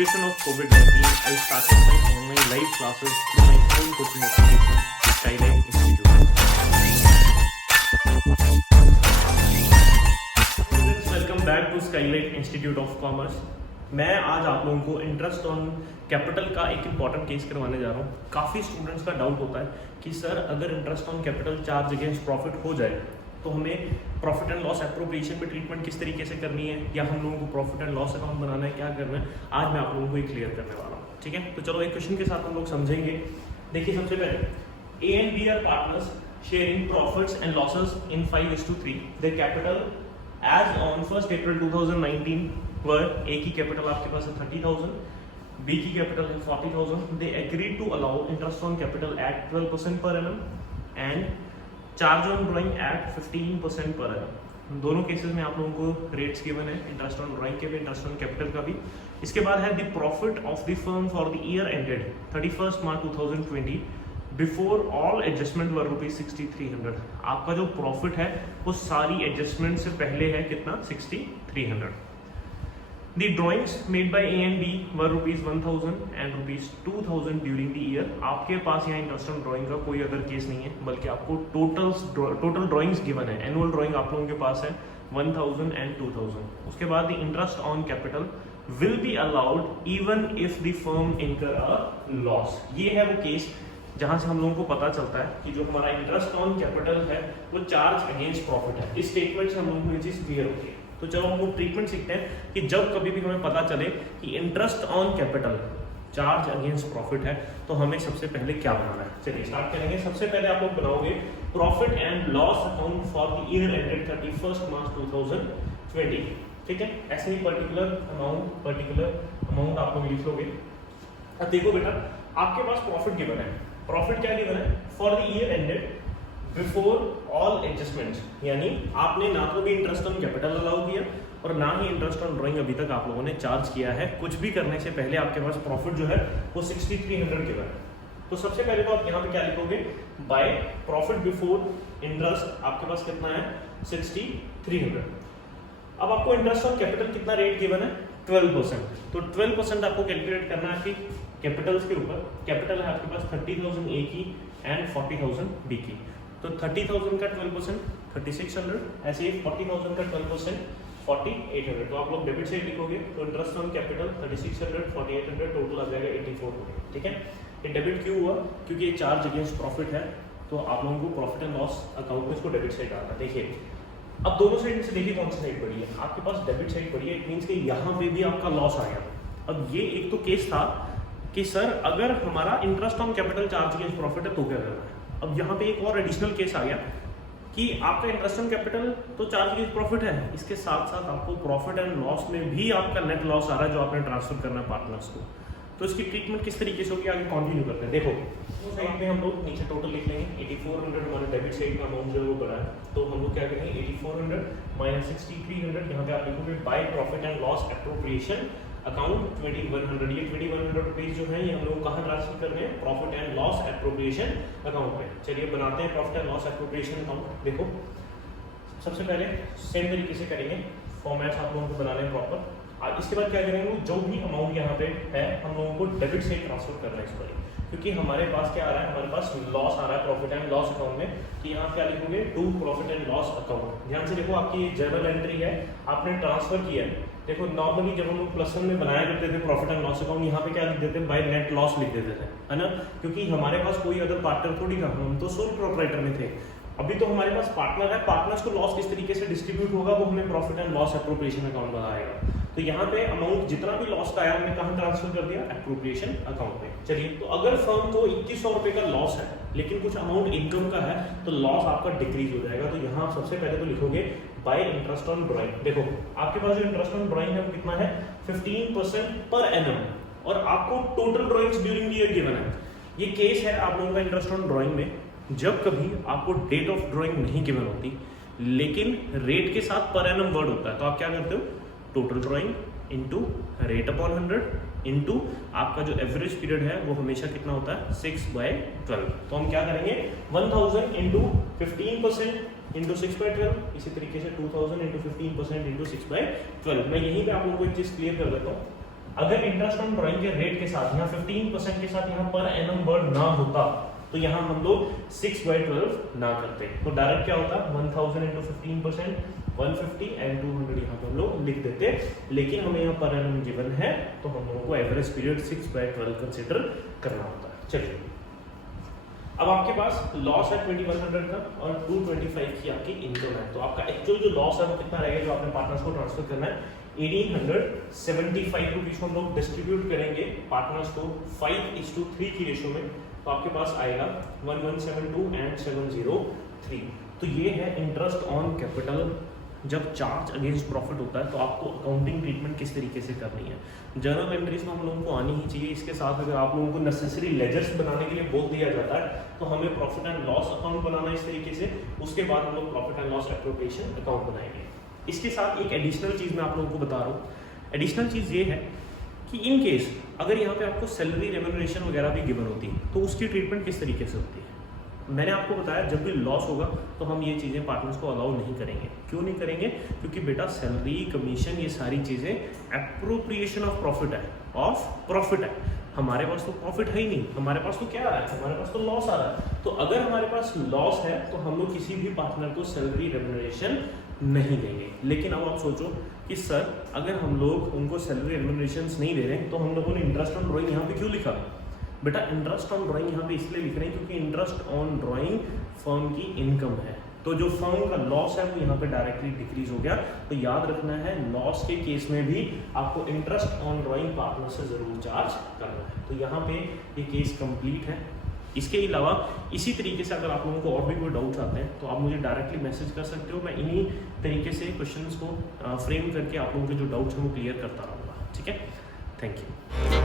situation of COVID-19, I started my online live classes through my own coaching application, Skylight Institute. Students, welcome back to Skylight Institute of Commerce. मैं आज आप लोगों को interest on capital का एक important case करवाने जा रहा हूँ. काफ़ी स्टूडेंट्स का डाउट होता है कि सर अगर interest on capital charge against profit हो जाए तो हमें प्रॉफिट एंड लॉस एप्रोप्रिएशन में ट्रीटमेंट किस तरीके से करनी है, या हम लोगों को प्रॉफिट एंड लॉस अकाउंट बनाना है, क्या करना है. आज मैं आप लोगों को ये क्लियर करने वाला हूँ. ठीक है, तो चलो एक क्वेश्चन के साथ हम लोग समझेंगे. देखिए, सबसे पहले A and B are partners sharing profits and losses in 5:3. Their capital as on 1 April 2019 were A की कैपिटल आपके पास है 30,000, बी की कैपिटल है 40,000. They agreed to allow interest on capital at 12% per annum and charge on drawing at 15% per annum. दोनों cases में आप लोगों को रेट्स गिवन है, इंटरेस्ट ऑन ड्राइंग के भी, इंटरेस्ट ऑन कैपिटल का भी. इसके बाद है the profit of the firm for the year ended 31 March 2020 before all adjustment were ₹6300. आपका जो प्रॉफिट है वो सारी एडजस्टमेंट से पहले है कितना, 6300. The drawings made by A and B were ₹1,000 and ₹2,000 during the year. आपके पास यहाँ इंटरेस्ट ऑन ड्राइंग का कोई अदर केस नहीं है, बल्कि आपको टोटल ड्राइंग्स गिवन है. एनुअल ड्राइंग आप लोगों के पास है 1,000 and 2,000. उसके बाद the interest on capital will be allowed even if the firm इनकर अ लॉस. ये है वो केस जहां से हम लोगों को पता चलता है कि जो हमारा इंटरेस्ट ऑन कैपिटल है वो चार्ज अगेंस्ट प्रॉफिट है. इस स्टेटमेंट से हम लोगों को ये चीज क्लियर होती है. तो चलो हम लोग ट्रीटमेंट सीखते हैं कि जब कभी भी हमें पता चले कि interest on capital charge against profit है तो हमें सबसे पहले क्या बनाना है. चलिए स्टार्ट करेंगे. सबसे पहले आप लोग बनाओगे profit and loss account for the year ended 31 March 2020. ठीक है, ऐसे ही पर्टिकुलर अमाउंट आप लोग लिख लोगे. अब देखो बेटा, आपके पास प्रॉफिट गिवन है. प्रॉफिट क्या गिवन है? For the year ended before all adjustments, यानी आपने ना तो भी इंटरेस्ट ऑन कैपिटल अलाउ किया और ना ही इंटरेस्ट ऑन ड्राइंग अभी तक आप लोगों ने चार्ज किया है. कुछ भी करने से पहले आपके पास प्रॉफिट जो है वो 6300 के है. तो सबसे पहले तो आप यहाँ पे क्या लिखोगे, बाय प्रॉफिट बिफोर इंटरेस्ट आपके पास कितना है 6300. अब आपको इंटरेस्ट ऑन कैपिटल कितना रेट गिवन है 12%. तो 12% आपको कैलकुलेट करना है आपकी कैपिटल्स के ऊपर. कैपिटल है आपके पास 30,000 ए की एंड 40,000 बी की. तो 30,000 का 12% 3600, ऐसे ही 40,000 का 12% 4800. तो आप लोग डेबिट साइड लिखोगे तो इंटरेस्ट ऑन कैपिटल 3600 4800 टोटल आ जाएगा 8400. ठीक है, ये डेबिट क्यों हुआ? क्योंकि ये चार्ज अगेंस्ट प्रॉफिट है, तो आप लोगों को प्रॉफिट एंड लॉस अकाउंट में इसको डेबिट साइड आता है. देखिए, अब दोनों साइड से देखिए कौन सी साइड पड़ी है. आपके पास डेबिट साइड पड़ी है, इट मीन्स कि यहाँ पे भी आपका लॉस आ गया. अब ये एक तो केस था कि सर अगर हमारा interest on capital charge against profit है तो क्या करना है. अब यहाँ पे एक और एडिशनल केस आ गया कि आपका इंटरेस्ट ऑन कैपिटल तो चार्ज अगेंस्ट प्रॉफिट है, इसके साथ साथ आपको प्रॉफिट एंड लॉस में भी आपका नेट लॉस आ रहा है जो आपने ट्रांसफर करना है पार्टनर्स को. तो इसकी ट्रीटमेंट किस तरीके से होगी आगे कंटिन्यू करते हैं. देखो, तो साइड में हम लोग नीचे टोटल लिख लेंगे 8400. हमारे डेबिट साइड का अमाउंट जो है वो बड़ा है, तो हम लोग क्या करेंगे 8400 माइनस 6300. यहाँ पे आप लिखोगे by profit and loss appropriation account 2100. ये 2100 रुपीज जो है ये हम लोग कहाँ ट्रांसफर कर रहे हैं, profit and loss appropriation account में. चलिए बनाते हैं profit and loss appropriation account. देखो, सबसे पहले सेम तरीके से करेंगे, फॉर्मेट्स आप लोगों को बनाने हैं प्रॉपर. इसके बाद क्या करेंगे, जो भी अमाउंट यहाँ पे है हम लोगों को डेबिट से ट्रांसफर करना है इस पर, क्योंकि हमारे पास क्या आ रहा है, हमारे पास लॉस आ रहा है प्रॉफिट एंड लॉस अकाउंट में. कि यहाँ क्या लिखोगे, to profit and loss account. ध्यान से देखो, आपकी जर्नल एंट्री है, आपने ट्रांसफर किया है. देखो, नॉर्मली जब हम लोग प्लस वन में बनाया करते थे प्रॉफिट एंड लॉस अकाउंट, यहाँ पे क्या लिख देते हैं, बाय नेट लॉस लिख देते थे, है ना, क्योंकि हमारे पास कोई अदर पार्टनर थोड़ी था, हम तो सोल प्रोप्राइटर में थे. अभी तो हमारे पास पार्टनर है, पार्टनर्स को लॉस किस तरीके से डिस्ट्रीब्यूट होगा वो हमें profit and loss appropriation account बनाएगा. तो यहाँ पे अमाउंट जितना भी लॉस का आया हमने कहाँ ट्रांसफर कर दिया, एप्रोप्रिएशन अकाउंट में. चलिए, तो अगर फर्म को 2100 रुपए का लॉस है लेकिन कुछ अमाउंट इनकम का है तो लॉस आपका डिक्रीज हो जाएगा. तो यहाँ आप सबसे पहले तो लिखोगे बाय इंटरेस्ट ऑन ड्राइंग. देखो, आपके पास जो इंटरेस्ट ऑन ड्राइंग है वो कितना है 15% पर एनम, और आपको total drawings during the year given है. ये केस है आप लोगों का इंटरेस्ट ऑन ड्राइंग में जब कभी आपको डेट ऑफ ड्राइंग नहीं गिवन होती लेकिन रेट के साथ पर एनम वर्ड होता है. तो आप क्या करते हो, total drawing into rate upon 100 into आपका जो एवरेज पीरियड है वो हमेशा कितना होता है 6/12. तो हम क्या करेंगे 1000 इंटू 15% इंटू 6/12. इसी तरीके से 2000 इंटू 15% इंटू 6/12. मैं यहीं पे आप लोगों को एक चीज क्लियर कर देता हूँ. अगर इंटरेस्ट ऑन ड्राइंग के रेट के साथ यहाँ 15% के साथ यहाँ पर एनम वर्ड ना होता तो यहाँ हम लोग 6/12 ना करते, तो डायरेक्ट क्या होता 1000 into 15% 150 and 200 यहाँ पे हम लोग लिख देते, लेकिन हमें यहाँ पर एनम गिवन है तो हम लोगों को एवरेज पीरियड 6/12 कंसिडर करना होता है। चलिए अब आपके पास लॉस है 2100 का और 225 की आपकी इनकम है, तो आपका एक्चुअल जो लॉस है वो कितना रहेगा जो आपने पार्टनर्स को ट्रांसफर करना है 1875 रुपीज हम लोग डिस्ट्रीब्यूट करेंगे पार्टनर्स को 5:3 की रेशो में, तो आपके पास आएगा 1172 and 703। तो ये है इंटरेस्ट ऑन कैपिटल। जब चार्ज अगेंस्ट प्रॉफिट होता है तो आपको अकाउंटिंग ट्रीटमेंट किस तरीके से करनी है, जर्नल एंट्रीज में हम लोगों को आनी ही चाहिए। इसके साथ अगर आप लोगों को नेसेसरी लेजर्स बनाने के लिए बोल दिया जाता है तो हमें प्रॉफिट एंड लॉस अकाउंट बनाना इस तरीके से, उसके बाद हम लोग profit and loss appropriation account बनाएंगे। इसके साथ एक एडिशनल चीज़ मैं आप लोगों को बता रहा हूँ। एडिशनल चीज़ ये है कि इन केस अगर यहाँ पे आपको सैलरी रेम्यूनरेशन वगैरह भी गिवन होती है तो उसकी ट्रीटमेंट किस तरीके से होती है। मैंने आपको बताया जब भी लॉस होगा तो हम ये चीज़ें पार्टनर्स को अलाउ नहीं करेंगे। क्यों नहीं करेंगे? क्योंकि बेटा सैलरी कमीशन ये सारी चीज़ें एप्रोप्रिएशन ऑफ प्रॉफिट है। हमारे पास तो प्रॉफिट है ही नहीं, हमारे पास तो क्या आ रहा है, हमारे पास तो लॉस आ रहा है। तो अगर हमारे पास लॉस है तो हम लोग किसी भी पार्टनर को सैलरी रेम्यूनरेशन नहीं देंगे। लेकिन अब आप सोचो कि सर अगर हम लोग उनको सैलरी रेम्यूनरेशन नहीं दे रहे हैं तो हम लोगों ने इंटरेस्ट ऑन ड्राइंग यहाँ पे क्यों लिखा? बेटा इंटरेस्ट ऑन ड्राइंग यहाँ पे इसलिए लिख रहे हैं क्योंकि इंटरेस्ट ऑन ड्राइंग फर्म की इनकम है, तो जो फर्म का लॉस है वो यहाँ पे डायरेक्टली डिक्रीज हो गया। तो याद रखना है लॉस के केस में भी आपको इंटरेस्ट ऑन ड्राइंग पार्टनर से जरूर चार्ज करना है। तो यहाँ पे ये केस कंप्लीट है। इसके अलावा इसी तरीके से अगर आप लोगों को और भी कोई डाउट्स आते हैं तो आप मुझे डायरेक्टली मैसेज कर सकते हो। मैं इन्हीं तरीके से क्वेश्चंस को फ्रेम करके आप लोगों के जो डाउट्स हैं वो क्लियर करता रहूँगा। ठीक है, थैंक यू।